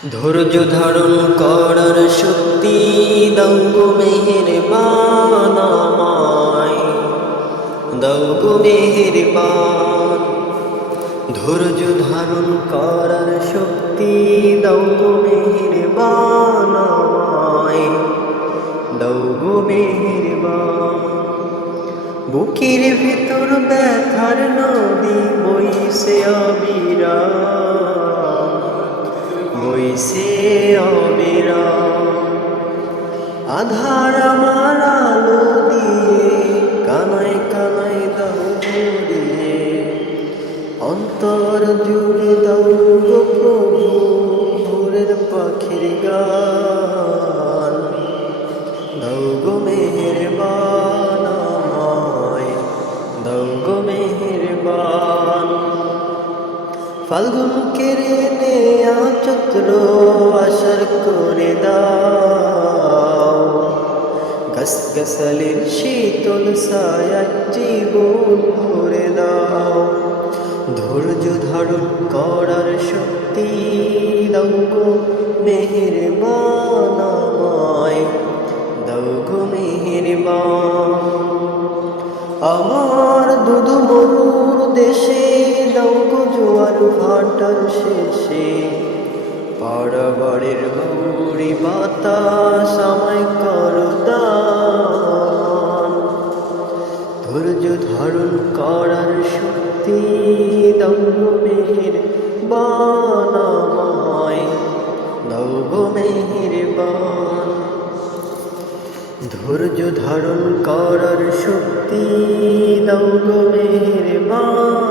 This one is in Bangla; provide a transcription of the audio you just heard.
ধৈর্য ধারণ করার শক্তি দাও গো মেহেরবান আমায়, দাও গো মেহেরবান। ধৈর্য ধারণ করার শক্তি দাও গো মেহেরবান আমায়, দাও গো মেহেরবান। বুকের ভিতর ব্যথার নদী বইছে অবিরাম, বইছে অবিরাম। আধার আমার আলো দিয়ে কানায় কানায় দাও ভরিয়ে, অন্তর জুড়ে দাও গো প্রভু ভোরের পাখির গান। দাও গো মেহেরবান আমায়, দাও গো মেহেরবান। ফাল্গুন কেড়ে নেয়া চৈত্র আষাঢ় করে দাও, গাছগাছালির শীতল ছায়া জীবন ভরে দাও। ধৈর্য ধারণ করার শক্তি দাও গো মেহেরবান আমায়, দাও গো মেহেরবান। আমার দুধ মরুর দেশে দাও গো জোয়ার ভাটার শেষে, পাড়াবাড়ির মৌরি বাতাস আমায় করো দান। ধৈর্য ধারণ করার শক্তি দাও গো মেহেরবান আমায়, দাও গো মেহেরবান। ধৈর্য ধারণ করার শক্তি দাও গো মেহেরবান